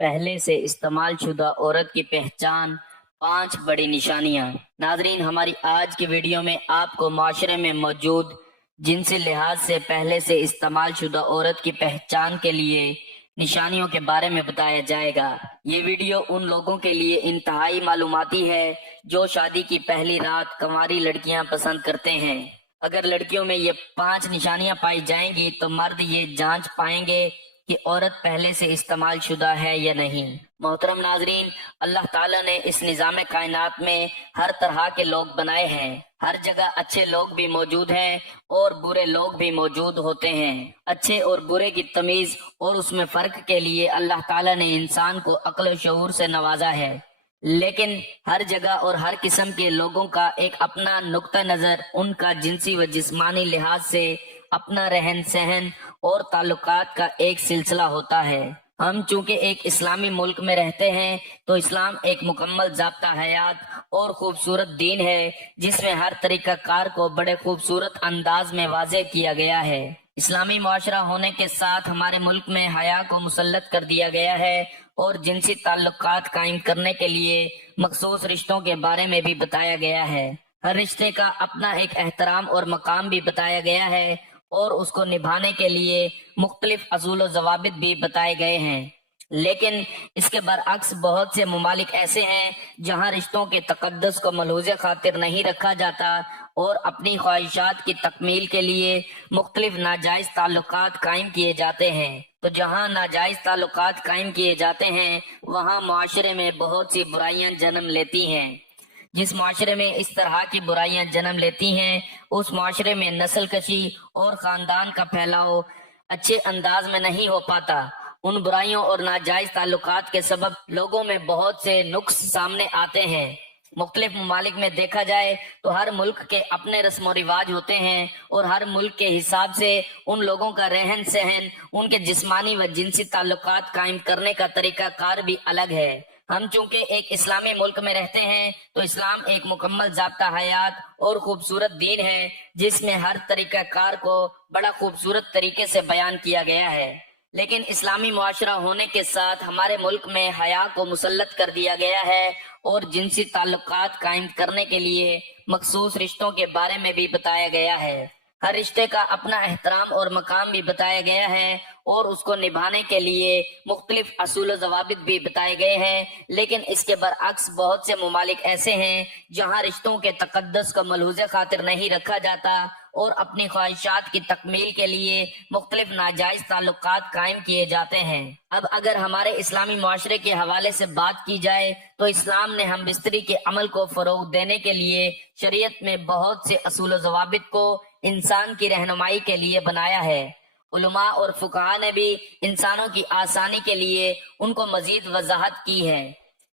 पहले से इस्तेमाल शुदा औरत की पहचान, 5 बड़ी निशानियां। नाजरीन, हमारी आज की वीडियो में आपको माशरे में मौजूद जिनसी लिहाज से पहले से इस्तेमाल शुदा औरत की पहचान के लिए निशानियों के बारे में बताया जाएगा। ये वीडियो उन लोगों के लिए इंतहाई मालूमाती है जो शादी की पहली रात कंवारी लड़कियां पसंद करते हैं। अगर लड़कियों में ये 5 निशानियां पाई जाएंगी तो मर्द ये जांच पाएंगे कि औरत पहले से इस्तेमाल शुदा है या नहीं। मोहतरम नाजरीन, अल्लाह ताला ने इस निज़ाम कायनात में हर तरह के लोग बनाए हैं। हर जगह अच्छे लोग भी मौजूद हैं और बुरे लोग भी मौजूद होते हैं। अच्छे और बुरे की तमीज और उसमें फर्क के लिए अल्लाह ताला ने इंसान को अक्ल शऊर से नवाजा है। लेकिन हर जगह और हर किस्म के लोगों का एक अपना नुक्ता नजर, उनका जिनसी व जिस्मानी लिहाज से अपना रहन सहन और ताल्लुकात का एक सिलसिला होता है। हम चूंकि एक इस्लामी मुल्क में रहते हैं तो इस्लाम एक मुकम्मल ज़ाब्ता हयात और खूबसूरत दीन है जिसमें हर तरीका कार को बड़े खूबसूरत अंदाज में वाज़े किया गया है। इस्लामी मुआशरा होने के साथ हमारे मुल्क में हया को मुसल्लत कर दिया गया है और जिनसी ताल्लुकात कायम करने के लिए मखसूस रिश्तों के बारे में भी बताया गया है। हर रिश्ते का अपना एक एहतराम और मकाम भी बताया गया है और उसको निभाने के लिए मुख्तलिफ असूल व ज़वाबित भी बताए गए हैं। लेकिन इसके बरअक्स बहुत से ममालिक ऐसे हैं जहां रिश्तों के तकद्दुस को मलहूज़े खातिर नहीं रखा जाता और अपनी ख्वाहिशात की तकमील के लिए मुख्तलिफ नाजायज ताल्लुकात कायम किए जाते हैं। तो जहां नाजायज ताल्लुकात कायम किए जाते हैं वहां मुआशरे में बहुत सी बुराइयां जन्म लेती हैं। जिस माशरे में इस तरह की बुराइयां जन्म लेती हैं उस माशरे में नस्ल कशी और खानदान का फैलाव अच्छे अंदाज में नहीं हो पाता। उन बुराइयों और नाजायज ताल्लुकात के सबब लोगों में बहुत से नुक्स सामने आते हैं। मुख्तलिफ ममालिक में देखा जाए तो हर मुल्क के अपने रस्म व रिवाज होते हैं और हर मुल्क के हिसाब से उन लोगों का रहन सहन, उनके जिस्मानी व जिनसी ताल्लुकात कायम करने का तरीका कार भी अलग है। हम चूंकि एक इस्लामी मुल्क में रहते हैं तो इस्लाम एक मुकम्मल ज़ाब्ता हयात और खूबसूरत दीन है जिसमें हर तरीका कार को बड़ा खूबसूरत तरीके से बयान किया गया है। लेकिन इस्लामी मुआशरा होने के साथ हमारे मुल्क में हया को मुसल्लत कर दिया गया है और जिनसी ताल्लुकात कायम करने के लिए मखसूस रिश्तों के बारे में भी बताया गया है। हर रिश्ते का अपना एहतराम और मकाम भी बताया गया है और उसको निभाने के लिए मुख्तलिफ असूल व ज़वाबित भी बताए गए हैं। लेकिन इसके बरअक्स बहुत से ममालिक ऐसे हैं जहां रिश्तों के तकद्दुस को मलहूज़े खातिर नहीं रखा जाता और अपनी ख्वाहिशात की तकमील के लिए मुख्तलिफ नाजायज ताल्लुकात कायम किए जाते हैं। अब अगर हमारे इस्लामी मुआशरे के हवाले से बात की जाए तो इस्लाम ने हम बिस्तरी के अमल को फरोग देने के लिए शरीयत में बहुत से असूल व ज़वाबित को इंसान की रहनुमाई के लिए बनाया है। उलमा और फुकहा ने भी इंसानों की आसानी के लिए उनको मजीद वजाहत की है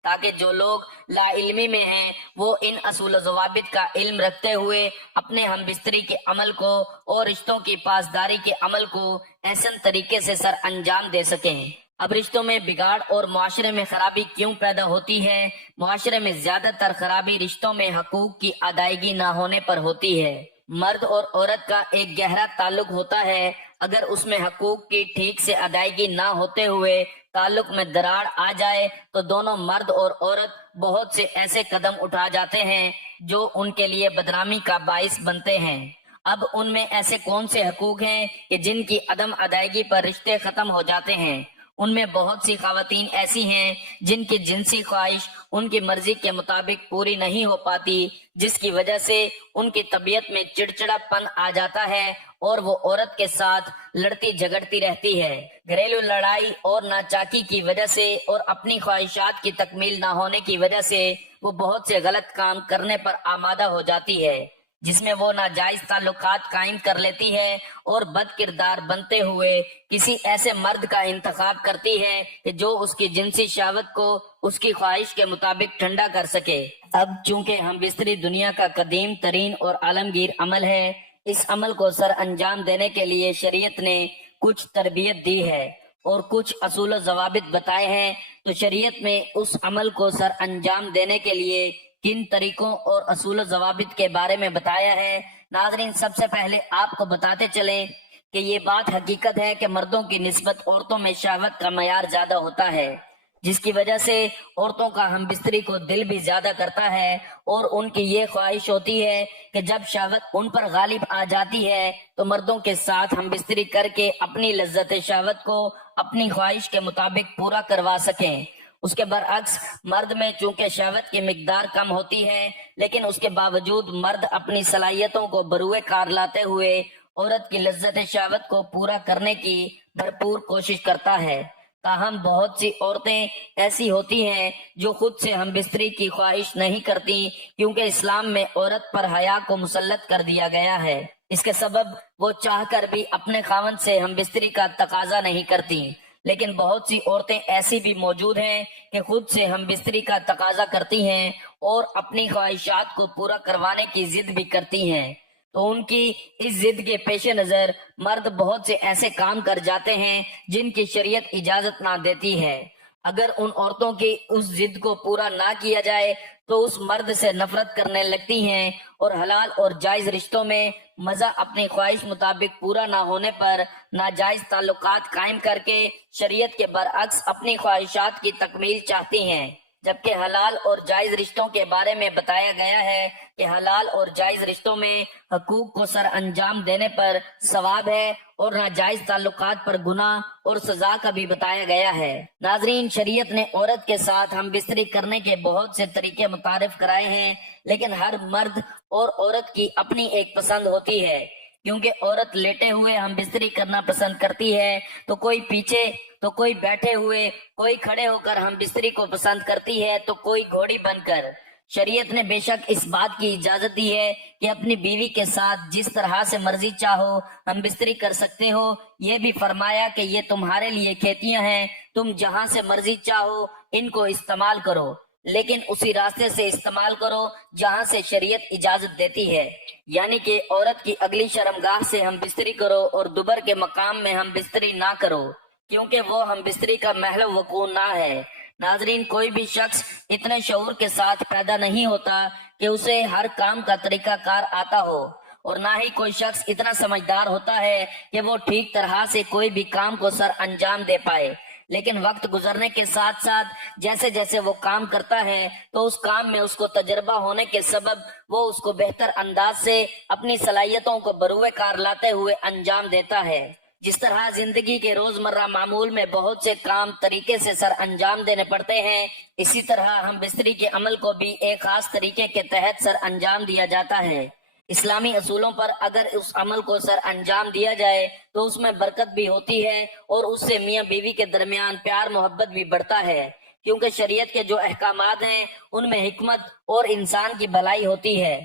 ताकि जो लोग लाइल्मी में हैं वो इन असूल ज़वाबित का इल्म रखते हुए अपने हम बिस्तरी के अमल को और रिश्तों की पासदारी के अमल को ऐसन तरीके से सर अंजाम दे सकें। अब रिश्तों में बिगाड़ और मुआशरे में खराबी क्यों पैदा होती है? मुआशरे में ज्यादातर खराबी रिश्तों में हकूक की अदायगी ना होने पर होती है। मर्द और औरत का एक गहरा ताल्लुक होता है। अगर उसमें हकूक की ठीक से अदायगी ना होते हुए ताल्लुक में दरार आ जाए तो दोनों मर्द और औरत बहुत से ऐसे कदम उठा जाते हैं जो उनके लिए बदनामी का बाइस बनते हैं। अब उनमें ऐसे कौन से हकूक हैं कि जिनकी अदम अदायगी पर रिश्ते खत्म हो जाते हैं? उनमें बहुत सी खवातीन ऐसी हैं जिनकी जिनसी ख्वाहिश उनकी मर्जी के मुताबिक पूरी नहीं हो पाती, जिसकी वजह से उनकी तबीयत में चिड़चिड़ापन आ जाता है और वो औरत के साथ लड़ती झगड़ती रहती है। घरेलू लड़ाई और नाचाकी की वजह से और अपनी ख्वाहिशात की तकमील ना होने की वजह से वो बहुत से गलत काम करने पर आमादा हो जाती है जिसमें वो नाजायज ताल्लुकात कायम कर लेती है और बद किरदार बनते हुए किसी ऐसे मर्द का इंतखाब करती है कि जो उसकी जिनसी शहवत को उसकी ख्वाहिश के मुताबिक ठंडा कर सके। अब चूंकि हम बिस्तरी दुनिया का कदीम तरीन और आलमगीर अमल है, इस अमल को सर अंजाम देने के लिए शरीयत ने कुछ तरबियत दी है और कुछ असूल ज़वाबित बताए हैं। तो शरीयत में उस अमल को सर अंजाम देने के लिए किन तरीकों और असूल ज़वाबित के बारे में बताया है। नाज़रीन, सबसे पहले आपको बताते चलें कि ये बात हकीकत है कि मर्दों की निस्बत औरतों में शहवत का मयार ज्यादा होता है। جس کی وجہ سے عورتوں کا ہم بستری کو دل بھی زیادہ کرتا ہے اور ان کی یہ خواہش ہوتی ہے کہ جب شہوت ان پر غالب آ جاتی ہے تو مردوں کے ساتھ ہم بستری کر کے اپنی لذت شہوت کو اپنی خواہش کے مطابق پورا کروا سکیں۔ اس کے برعکس مرد میں چونکہ شہوت کی مقدار کم ہوتی ہے، لیکن اس کے باوجود مرد اپنی صلاحیتوں کو بروئے کار لاتے ہوئے عورت کی لذت شہوت کو پورا کرنے کی بھرپور کوشش کرتا ہے۔ تاہم بہت سی عورتیں ایسی ہوتی ہیں جو خود سے ہم بستری کی خواہش نہیں کرتی، کیونکہ اسلام میں عورت پر حیا کو مسلط کر دیا گیا ہے۔ اس کے سبب وہ چاہ کر بھی اپنے خاوند سے ہم بستری کا تقاضا نہیں کرتی، لیکن بہت سی عورتیں ایسی بھی موجود ہیں کہ خود سے ہم بستری کا تقاضا کرتی ہیں اور اپنی خواہشات کو پورا کروانے کی ضد بھی کرتی ہیں، تو ان کی اس ضد کے پیش نظر مرد بہت سے ایسے کام کر جاتے ہیں جن کی شریعت اجازت نہ دیتی ہے۔ اگر ان عورتوں کی اس ضد کو پورا نہ کیا جائے تو اس مرد سے نفرت کرنے لگتی ہیں اور حلال اور جائز رشتوں میں مزہ اپنی خواہش مطابق پورا نہ ہونے پر ناجائز تعلقات قائم کر کے شریعت کے برعکس اپنی خواہشات کی تکمیل چاہتی ہیں، جبکہ حلال اور جائز رشتوں کے بارے میں بتایا گیا ہے کہ حلال اور جائز رشتوں میں حقوق کو سر انجام دینے پر ثواب ہے اور ناجائز تعلقات پر گناہ اور سزا کا بھی بتایا گیا ہے۔ ناظرین، شریعت نے عورت کے ساتھ ہم بستری کرنے کے بہت سے طریقے متعارف کرائے ہیں، لیکن ہر مرد اور عورت کی اپنی ایک پسند ہوتی ہے۔ کیونکہ عورت لیٹے ہوئے ہم بستری کرنا پسند کرتی ہے تو کوئی پیچھے، تو کوئی بیٹھے ہوئے، کوئی کھڑے ہو کر ہم بستری کو پسند کرتی ہے تو کوئی گھوڑی بن کر۔ شریعت نے بے شک اس بات کی اجازت دی ہے کہ اپنی بیوی کے ساتھ جس طرح سے مرضی چاہو ہم بستری کر سکتے ہو۔ یہ بھی فرمایا کہ یہ تمہارے لیے کھیتیاں ہیں، تم جہاں سے مرضی چاہو ان کو استعمال کرو، لیکن اسی راستے سے استعمال کرو جہاں سے شریعت اجازت دیتی ہے، یعنی کہ عورت کی اگلی شرمگاہ سے ہم بستری کرو اور دوبر کے مقام میں ہم بستری نہ کرو، کیونکہ وہ ہم بستری کا محل وقوع نہ ہے۔ ناظرین، کوئی بھی شخص اتنے شعور کے ساتھ پیدا نہیں ہوتا کہ اسے ہر کام کا طریقہ کار آتا ہو، اور نہ ہی کوئی شخص اتنا سمجھدار ہوتا ہے کہ وہ ٹھیک طرح سے کوئی بھی کام کو سر انجام دے پائے، لیکن وقت گزرنے کے ساتھ ساتھ جیسے جیسے وہ کام کرتا ہے تو اس کام میں اس کو تجربہ ہونے کے سبب وہ اس کو بہتر انداز سے اپنی صلاحیتوں کو بروئے کار لاتے ہوئے انجام دیتا ہے۔ جس طرح زندگی کے روزمرہ معمول میں بہت سے کام طریقے سے سر انجام دینے پڑتے ہیں، اسی طرح ہم بستری کے عمل کو بھی ایک خاص طریقے کے تحت سر انجام دیا جاتا ہے۔ اسلامی اصولوں پر اگر اس عمل کو سر انجام دیا جائے تو اس میں برکت بھی ہوتی ہے اور اس سے میاں بیوی کے درمیان پیار محبت بھی بڑھتا ہے، کیونکہ شریعت کے جو احکامات ہیں ان میں حکمت اور انسان کی بھلائی ہوتی ہے۔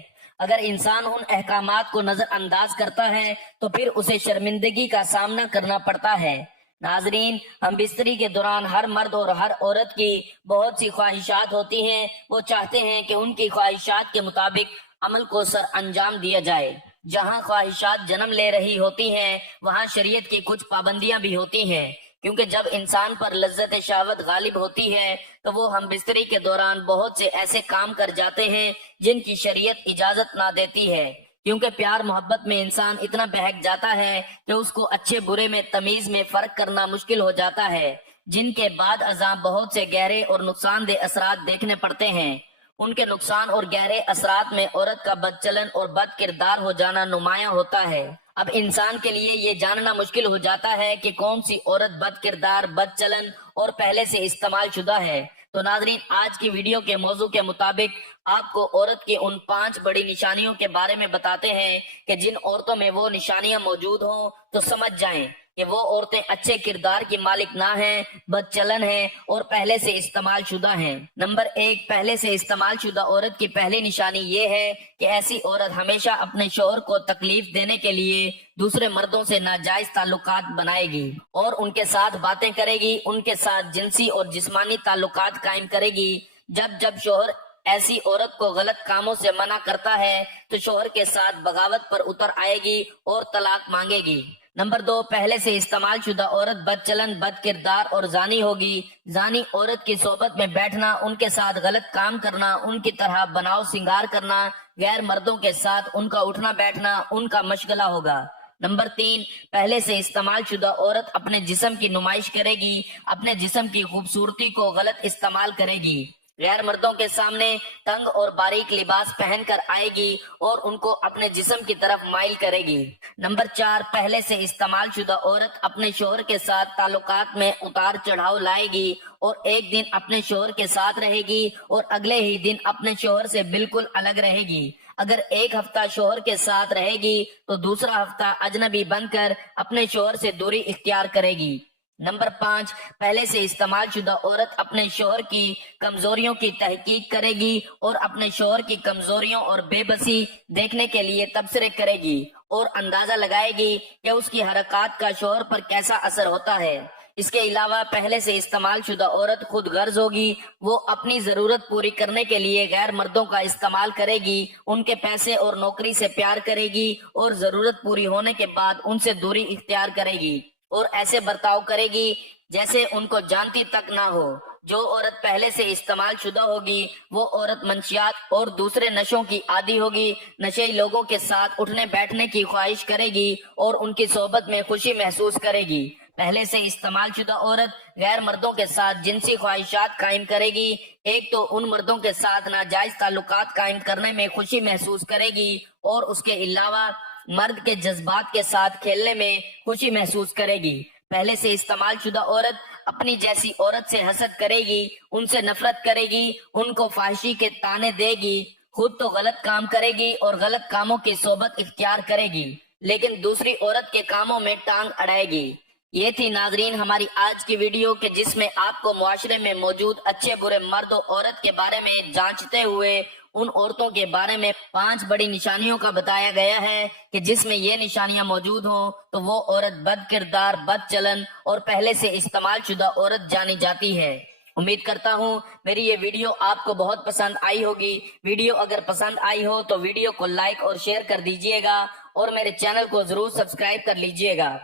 اگر انسان ان احکامات کو نظر انداز کرتا ہے تو پھر اسے شرمندگی کا سامنا کرنا پڑتا ہے۔ ناظرین، ہم بستری کے دوران ہر مرد اور ہر عورت کی بہت سی خواہشات ہوتی ہیں، وہ چاہتے ہیں کہ ان کی خواہشات کے مطابق عمل کو سر انجام دیا جائے۔ جہاں خواہشات جنم لے رہی ہوتی ہیں وہاں شریعت کی کچھ پابندیاں بھی ہوتی ہیں، کیونکہ جب انسان پر لذت شہوت غالب ہوتی ہے تو وہ ہم بستری کے دوران بہت سے ایسے کام کر جاتے ہیں جن کی شریعت اجازت نہ دیتی ہے، کیونکہ پیار محبت میں انسان اتنا بہک جاتا ہے کہ اس کو اچھے برے میں تمیز میں فرق کرنا مشکل ہو جاتا ہے، جن کے بعد ازاں بہت سے گہرے اور نقصان دہ اثرات دیکھنے پڑتے ہیں۔ ان کے نقصان اور گہرے اثرات میں عورت کا بد چلن اور بد کردار ہو جانا نمایاں ہوتا ہے۔ اب انسان کے لیے یہ جاننا مشکل ہو جاتا ہے کہ کون سی عورت بد کردار، بد چلن اور پہلے سے استعمال شدہ ہے۔ تو ناظرین، آج کی ویڈیو کے موضوع کے مطابق آپ کو عورت کی ان 5 بڑی نشانیوں کے بارے میں بتاتے ہیں کہ جن عورتوں میں وہ نشانیاں موجود ہوں تو سمجھ جائیں کہ وہ عورتیں اچھے کردار کی مالک نہ ہیں، بد چلن ہیں اور پہلے سے استعمال شدہ ہیں۔ نمبر 1، پہلے سے استعمال شدہ عورت کی پہلی نشانی یہ ہے کہ ایسی عورت ہمیشہ اپنے شوہر کو تکلیف دینے کے لیے دوسرے مردوں سے ناجائز تعلقات بنائے گی اور ان کے ساتھ باتیں کرے گی، ان کے ساتھ جنسی اور جسمانی تعلقات قائم کرے گی۔ جب شوہر ایسی عورت کو غلط کاموں سے منع کرتا ہے تو شوہر کے ساتھ بغاوت پر اتر آئے گی اور طلاق مانگے گی۔ نمبر 2، پہلے سے استعمال شدہ عورت بد چلن، بد کردار اور زانی ہوگی۔ زانی عورت کی صحبت میں بیٹھنا، ان کے ساتھ غلط کام کرنا، ان کی طرح بناؤ سنگار کرنا، غیر مردوں کے ساتھ ان کا اٹھنا بیٹھنا ان کا مشغلہ ہوگا۔ नंबर 3, पहले से इस्तेमाल शुदा औरत अपने जिस्म की नुमाइश करेगी, अपने जिस्म की खूबसूरती को गलत इस्तेमाल करेगी, गैर मर्दों के सामने तंग और बारीक लिबास पहनकर आएगी और उनको अपने जिस्म की तरफ माइल करेगी। नंबर 4, पहले से इस्तेमाल शुदा औरत अपने शोहर के साथ ताल्लुकात में उतार चढ़ाव लाएगी और एक दिन अपने शोहर के साथ रहेगी और अगले ही दिन अपने शोहर से बिल्कुल अलग रहेगी। अगर एक हफ्ता शोहर के साथ रहेगी तो दूसरा हफ्ता अजनबी बनकर अपने शोहर से दूरी इख्तियार करेगी। नंबर 5, पहले से इस्तेमाल शुदा औरत अपने शोहर की कमजोरियों की तहकीक करेगी और अपने शोहर की कमजोरियों और बेबसी देखने के लिए तबसरे करेगी और अंदाजा लगाएगी कि उसकी हरकत का शोहर पर कैसा असर होता है। इसके अलावा पहले से इस्तेमाल शुदा औरत खुद गर्ज होगी, वो अपनी जरूरत पूरी करने के लिए गैर मर्दों का इस्तेमाल करेगी, उनके पैसे और नौकरी से प्यार करेगी और जरूरत पूरी होने के बाद उनसे दूरी इख्तियार करेगी और ऐसे बर्ताव करेगी जैसे उनको जानती तक ना हो। जो औरत पहले से इस्तेमाल शुदा होगी वो औरत मंशियात और दूसरे नशों की आदी होगी, नशेई लोगों के साथ उठने बैठने की ख्वाहिश करेगी और उनकी सोहबत में खुशी महसूस करेगी। पहले से इस्तेमाल शुदा औरत गैर मर्दों के साथ जिनसी ख्वाहिशात कायम करेगी, एक तो उन मर्दों के साथ नाजायज ताल्लुकात कायम करने में खुशी महसूस करेगी और उसके अलावा मर्द के जज्बात के साथ खेलने में खुशी महसूस करेगी। पहले से इस्तेमाल शुदा औरत अपनी जैसी औरत से हसद करेगी, उनसे नफरत करेगी, उनको फाहिशी के ताने देगी, खुद तो गलत काम करेगी और गलत कामों की सोबत इख्तियार करेगी, लेकिन दूसरी औरत के कामों में टांग अड़ाएगी। ये थी नाजरीन हमारी आज की वीडियो के जिसमें आपको मुआशरे में मौजूद अच्छे बुरे मर्द और औरत के बारे में जांचते हुए उन औरतों के बारे में 5 बड़ी निशानियों का बताया गया है कि जिसमें ये निशानियां मौजूद हों तो वो औरत बद किरदार, बद चलन और पहले से इस्तेमाल शुदा औरत जानी जाती है। उम्मीद करता हूँ मेरी ये वीडियो आपको बहुत पसंद आई होगी। वीडियो अगर पसंद आई हो तो वीडियो को लाइक और शेयर कर दीजिएगा और मेरे चैनल को जरूर सब्सक्राइब कर लीजिएगा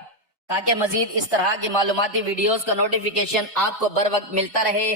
ताकि मजीद इस तरह की मालूमाती वीडियोस का नोटिफिकेशन आपको बर वक्त मिलता रहे।